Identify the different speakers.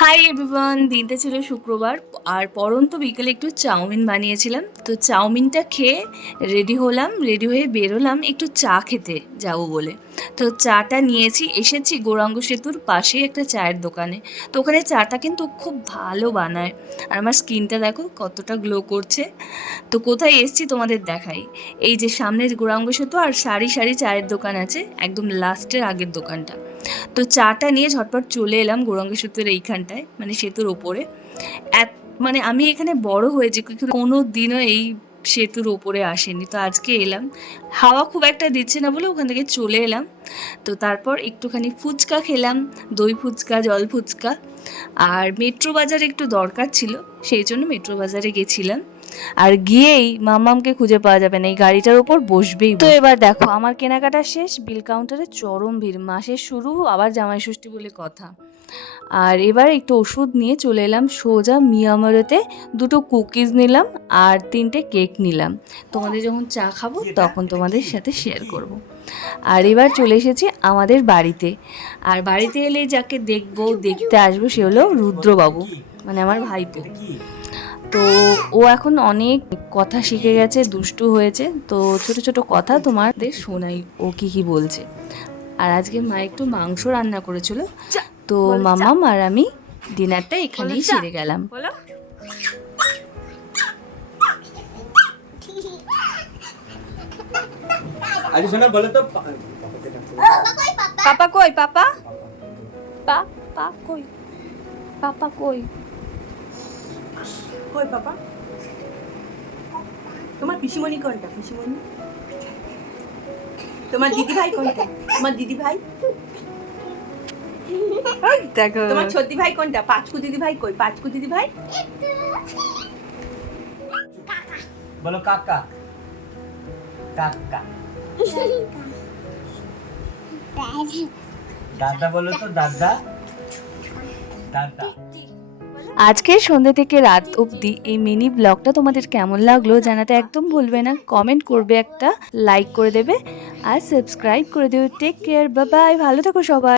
Speaker 1: Hi everyone দিনটা ছিল শুক্রবার, আর পরন্ত বিকেলে একটু চাউমিন বানিয়েছিলাম। তো চাউমিনটা খেয়ে রেডি হলাম রেডি হয়ে বেরোলাম একটু চা খেতে যাব বলে। তো চাটা নিয়েছি, এসেছি গৌরাঙ্গ সেতুর পাশেই একটা চায়ের দোকানে। তো ওখানে চাটা কিন্তু খুব ভালো বানায়। আর আমার স্কিনটা দেখো কতটা গ্লো করছে। তো কোথায় এসছি তোমাদের দেখাই। এই যে সামনে গৌরাঙ্গ সেতু আর সারি সারি চায়ের দোকান আছে, একদম লাস্টের আগের দোকানটা। তো চাটা নিয়ে ঝটপট চলে এলাম গৌরাঙ্গ সেতুর এইখানটায় মানে সেতুর ওপরে। এক মানে আমি এখানে বড় হয়েছি, কোনো দিনও এই সেতুর ওপরে আসেনি। তো আজকে এলাম। হাওয়া খুব একটা দিচ্ছে না বলে ওখান থেকে চলে এলাম। তো তারপর একটুখানি ফুচকা খেলাম, দই ফুচকা, জল ফুচকা। আর মেট্রো বাজার একটু দরকার ছিল, সেই জন্য মেট্রো বাজারে গেছিলাম। আর গিয়েই মামামকে খুঁজে পাওয়া যাবে না, এই গাড়িটার ওপর বসবেই তো এবার দেখো, আমার কেনাকাটা শেষ, বিল কাউন্টারে চরম ভিড়, মাসের শুরু, আবার জামাই ষষ্ঠী বলে কথা। আর এবার একটু ওষুধ নিয়ে চলে এলাম সোজা মিয়ামরতে। দুটো কুকিজ নিলাম আর তিনটে কেক নিলাম। তোমাদের যখন চা খাব তখন তোমাদের সাথে শেয়ার করব। আর এবার চলে এসেছি আমাদের বাড়িতে। আর বাড়িতে এলে যাকে দেখব দেখতে আসব সে হলো রুদ্রবাবু মানে আমার ভাইপো। তো ও এখন অনেক কথা শিখে গেছে দুষ্টু হয়েছে। তো ছোট ছোট কথা তোমাদের শোনাই ও কি কি বলছে। আর আজকে মা একটু মাংস রান্না করেছিল। তো মামাম আর আমি ডিনারটা এখানেই সেরে গেলাম।
Speaker 2: বলো। তো
Speaker 1: পাপা কই পাপা? পা পা কই? পাপা কই?
Speaker 3: কই পাপা? তোমার পিসিমণি কোনটা পিসিমণি? তোমার দিদি ভাই কোনটা? তোমার দিদি ভাই
Speaker 1: দেখো।
Speaker 3: তোমার ছোটি ভাই কোনটা? পাঁচকু দিদি ভাই কই? পাঁচকু দিদি ভাই?
Speaker 2: বলো কাকা। কাকা। দাদা বলো তো দাদা। দাদা।
Speaker 1: আজকের সন্ধ্যে থেকে রাত অবধি এই মিনি ব্লগটা তোমাদের কেমন লাগল জানাতে একদম ভুলবে না। কমেন্ট করবে একটা লাইক করে দেবে আর সাবস্ক্রাইব করে দেবে টেক কেয়ার বা বাই ভালো থেকো সবাই।